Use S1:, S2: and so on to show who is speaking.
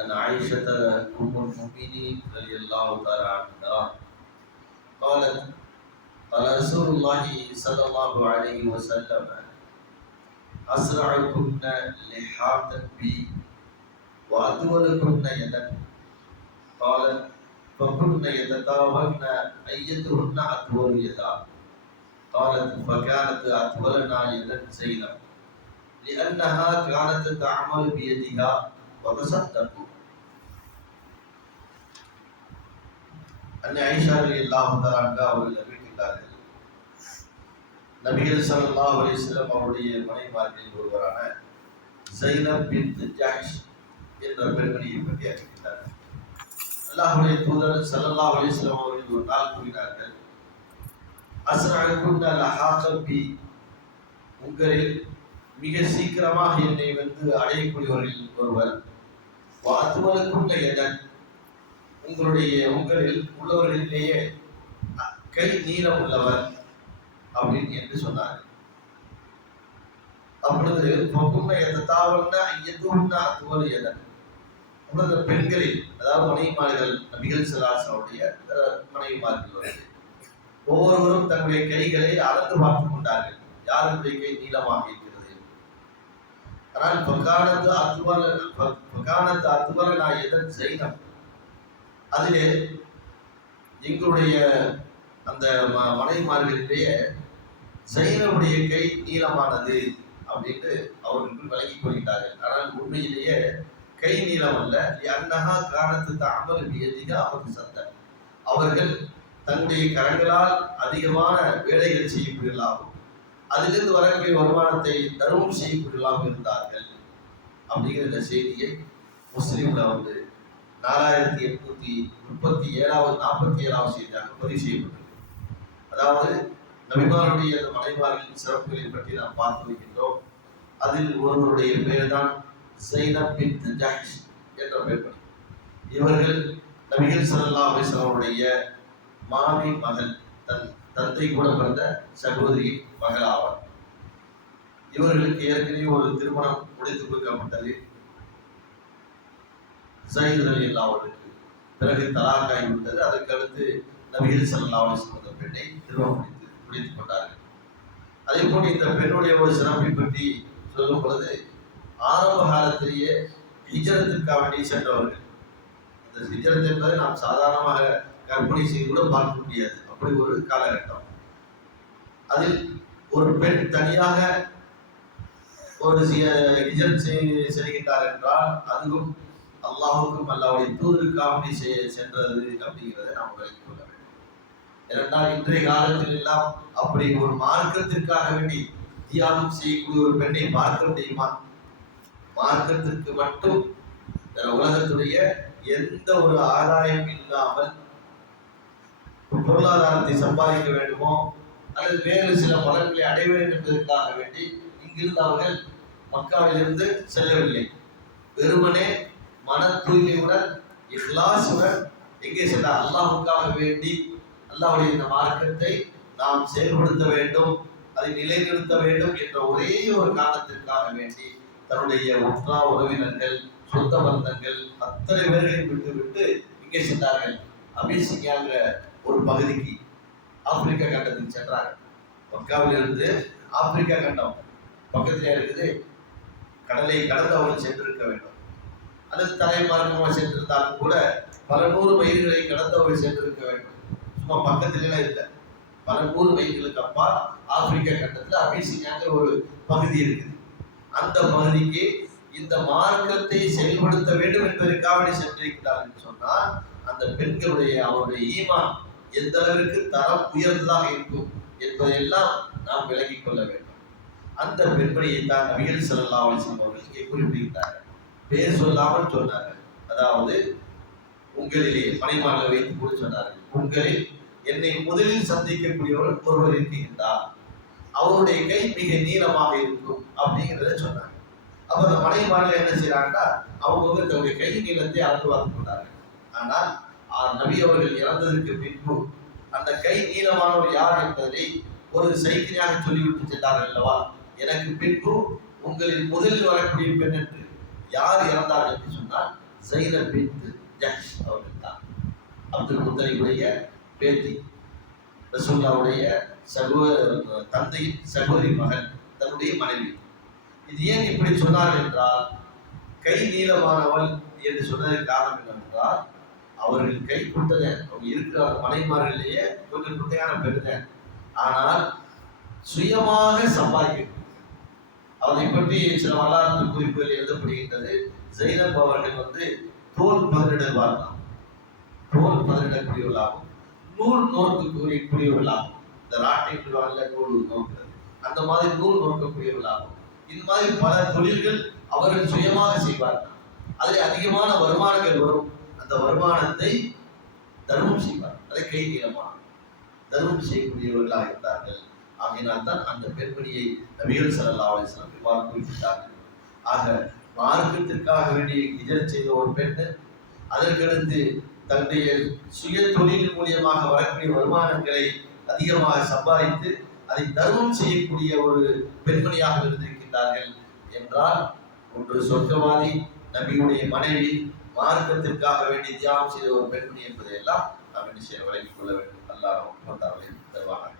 S1: أن عائشة أم المؤمنين رضي الله تعالى عنها قالت قال رسول الله صلى الله عليه وسلم أسرعكن لحاتا بي وأطولكن يدا قالت فكن يتطاولن أيتهن أطول يدا. قالت فكانت أطولنا يدا زينب لأنها كانت تعمل بيدها وتصدق. அன்னை ஐஷா அலி அல்லாஹு தலான்கா அவர்கள் அறிவிக்கின்றார்கள் நபிகள் சல்லா அலைஹி வஸல்லம் அவருடைய மனைவிமார்களில் ஒருவரான ஜைனப் பின் ஜாஷ் என்ற பெண்மணியை பற்றி அறிவிக்கின்றார்கள் அல்லாஹுடைய தூதர் சல்லா அலைஹி வஸல்லம் அவர்கள் ஒரு நாள் கூறினார்கள் அசராக கொண்ட லஹாகபி உங்களில் மிக சீக்கிரமாக என்னை வந்து அடையக்கூடியவர்களில் ஒருவர் வாத்துவலுக்குள்ள எதன்? உங்களுடைய உங்களில் உள்ளவர்களிலேயே கை நீளம் உள்ளவர் அப்படின்னு என்று சொன்னார் அப்பொழுது பொக்குன்ன எந்த தாவல்னா எதுவுன்னா அத்துவல் எதன்? அப்பொழுது பெண்களில் அதாவது மனைவிமார்கள் நபிகள் சிலாசனுடைய மனைவிமார்கள் ஒவ்வொருவரும் தங்களுடைய கைகளை அளந்து பார்த்து கொண்டார்கள். யாருடைய கை நீளமாக இருக்கிறது? ஆனால் பகானத்து அத்துவல பகானத்து அத்துவல நான் எதன் செய்தம் அதிலே எங்களுடைய அந்த ம- மலைமார்களுடைய ஜைனவுடைய கை நீளமானது அப்படின்ட்டு அவர்களுக்கு விளங்கிக் கொள்கிறார்கள். ஆனால் உண்மையிலேயே கை நீளம் அல்ல. அன்னஹா காரணத்து தாமல் வியதிகா அவருக்கு சத்த அவர்கள் தங்களுடைய கரங்களால் அதிகமான வேலைகள் செய்யக்கூடியவர்களாகும் அதிலிருந்து வரக்கூடிய வருமானத்தை தர்மம் செய்யக்கூடியவர்களாகவும் இருந்தார்கள். அப்படிங்கிற இந்த செய்தியை முஸ்லீம்ல வந்து நாலாயிரத்தி எட்நூத்தி முப்பத்தி ஏழாவது நாற்பத்தி ஏழாவது செய்தியாக பதிவு செய்யப்பட்டது. அதாவது நபிமாருடைய அந்த மனைவார்களின் சிறப்புகளை பற்றி நாம் பார்த்து வருகின்றோம். அதில் ஒருவருடைய பெயர் தான் சைனப் பின் ஜஹஷ் என்ற பெயர் இவர்கள் நபிகள் சல்லா அலைஹி மாமி மகள் தன் தந்தை கூட பிறந்த சகோதரியின் மகள் ஆவார் இவர்களுக்கு ஏற்கனவே ஒரு திருமணம் முடித்து கொடுக்கப்பட்டது. சயீத் அலி பிறகு தலாக்காய் விட்டது அதற்கடுத்து நபிகள் ஸல்லல்லாஹு அலைஹி பெண்ணை திருமணம் முடித்து முடித்துக் கொண்டார்கள். அதே போன்று இந்த பெண்ணுடைய ஒரு சிறப்பை பற்றி சொல்லும் பொழுது ஆரம்ப காலத்திலேயே ஹிஜரத்திற்காக வேண்டி சென்றவர்கள் இந்த ஹிஜரத் என்பதை நாம் சாதாரணமாக கற்பனை செய்து கூட பார்க்க முடியாது. அப்படி ஒரு காலகட்டம். அதில் ஒரு பெண் தனியாக ஒரு ஹிஜரத் செய்கின்றார் என்றால் அதுவும் அல்லாஹுக்கும் அல்லாவுடைய தூதருக்காக வேண்டி செ- சென்றது அப்படிங்கிறத நாம் விளங்கிக் கொள்ள வேண்டும். ஏனென்றால் இன்றைய காலத்தில் எல்லாம் அப்படி ஒரு மார்க்கத்திற்காக வேண்டி தியானம் செய்யக்கூடிய ஒரு பெண்ணை பார்க்க முடியுமா? மார்க்கத்திற்கு மட்டும் உலகத்துடைய எந்த ஒரு ஆதாயம் இல்லாமல் பொருளாதாரத்தை சம்பாதிக்க வேண்டுமோ அல்லது வேறு சில பலன்களை அடைய வேண்டும் என்பதற்காக வேண்டி இங்கிருந்து அவர்கள் மக்காவிலிருந்து செல்லவில்லை. வெறுமனே மன தூய்மையுடன் இஹ்லாசுடன் எங்கே சென்றார் அல்லாஹுக்காக வேண்டி அல்லாஹ்வுடைய இந்த மார்க்கத்தை நாம் செயல்படுத்த வேண்டும் அதை நிலைநிறுத்த வேண்டும் என்ற ஒரே ஒரு காரணத்திற்காக வேண்டி தன்னுடைய உற்றா உறவினர்கள் சொந்த பந்தங்கள் அத்தனை பேர்களையும் விட்டு விட்டு இங்கே சென்றார்கள். அபிசிங்கியாங்கிற ஒரு பகுதிக்கு ஆப்பிரிக்கா கண்டத்துக்கு சென்றார்கள். மக்காவிலிருந்து ஆப்பிரிக்கா கண்டம் பக்கத்திலே இருக்குது. கடலை கடந்து அவர்கள் சென்றிருக்க வேண்டும். அல்லது தலைமார்க்கமாக சென்றிருந்தாலும் கூட பல நூறு மைல்களை கடந்து சென்றிருக்க வேண்டும். சும்மா பக்கத்திலாம் இல்லை. பல நூறு மைல்களுக்கு அப்பால் ஆப்பிரிக்கா கண்டத்தில் அபிசினியாங்கிற ஒரு பகுதி இருக்குது. அந்த பகுதிக்கு இந்த மார்க்கத்தை செயல்படுத்த வேண்டும் என்பதற்காக சென்றிருக்கிறார் என்று சொன்னால் அந்த பெண்களுடைய அவருடைய ஈமான் எந்த அளவிற்கு தரம் உயர்ந்ததாக இருக்கும் என்பதையெல்லாம் நாம் விளங்கிக் கொள்ள வேண்டும். அந்த பெண்மணியை தான் நபிகள் ஸல்லல்லாஹு அலைஹி அவர்கள் இங்கே குறிப்பிட்டிருந்தார்கள் பேர் சொல்லாமல் சொன்னார்கள். அதாவது உங்களிலே மனைமார்களை வைத்து கூட சொன்னார்கள். உங்களில் என்னை முதலில் சந்திக்கக்கூடியவர் ஒருவர் இருக்கின்றார். அவருடைய கை மிக நீளமாக இருக்கும் அப்படிங்கிறத சொன்னாங்க அப்ப அந்த மனைமார்கள் என்ன செய்யறாங்கன்னா அவங்க வந்து தன்னுடைய கை நீளத்தை அளந்து பார்த்து கொண்டார்கள். ஆனால் நபி அவர்கள் இறந்ததற்கு பின்பு அந்த கை நீளமானவர் யார் என்பதை ஒரு செய்தியாக சொல்லிவிட்டு சென்றார்கள் அல்லவா? எனக்கு பின்பு உங்களின் முதலில் வரக்கூடிய பெண் என்று யார் இறந்தார்கள் என்று சொன்னால் ஜைனப் பின் ஜஹ்ஷ் அவர்கள் தான். அப்துல் முத்தலிபுடைய பேத்தி ரசூல்லாவுடைய சகோதர தந்தையின் சகோதரி மகன் தன்னுடைய மனைவி. இது ஏன் இப்படி சொன்னார் என்றால் கை நீளமானவள் என்று சொன்னதற்கு காரணம் என்னவென்றால் அவர்கள் கை கொடுத்தத அவங்க இருக்கிற மனைமாரிலேயே கொஞ்சம் குட்டையான பெருங்க ஆனால் சுயமாக சம்பாதிக்க அதை பற்றி சில வரலாற்று குறிப்புகள் எழுதப்படுகின்றது. ஜெயினப் அவர்கள் வந்து தோல் பதினிடுவார்களாம். தோல் பதினிடக்கூடியவர்களாகும். நூல் நோக்கு கூடியவர்களாகும். இந்த ராட்டை சொல்லுவாங்கல்ல நூல் நோக்குறது அந்த மாதிரி நூல் நோக்கக்கூடியவர்களாகும் இந்த மாதிரி பல தொழில்கள் அவர்கள் சுயமாக செய்வார்கள். அதில் அதிகமான வருமானங்கள் வரும். அந்த வருமானத்தை தர்மம் செய்வார் அதை கை நீளமாக தர்மம் செய்யக்கூடியவர்களாக இருந்தார்கள். ஆகையினால் தான் அந்த பெண்மணியை நபிகள் ஸல்லல்லாஹு அலிஸ்லாம் இவ்வாறு குறிப்பிட்டார்கள். ஆக மார்க்கத்திற்காக வேண்டிய இதழ் செய்த ஒரு பெண்ணு அதற்கிருந்து தன்னுடைய சுய தொழில் மூலியமாக வரக்கூடிய வருமானங்களை அதிகமாக சம்பாதித்து அதை தர்மம் செய்யக்கூடிய ஒரு பெண்மணியாக இருந்திருக்கின்றார்கள் என்றால் ஒன்று சொர்க்கவாதி நபியுடைய மனைவி மார்க்கத்திற்காக வேண்டி தியாகம் செய்த ஒரு பெண்மணி என்பதையெல்லாம் நாம் என்ன செய்ய விளங்கிக் கொள்ள வேண்டும்? அல்லாஹ் தருவார்கள்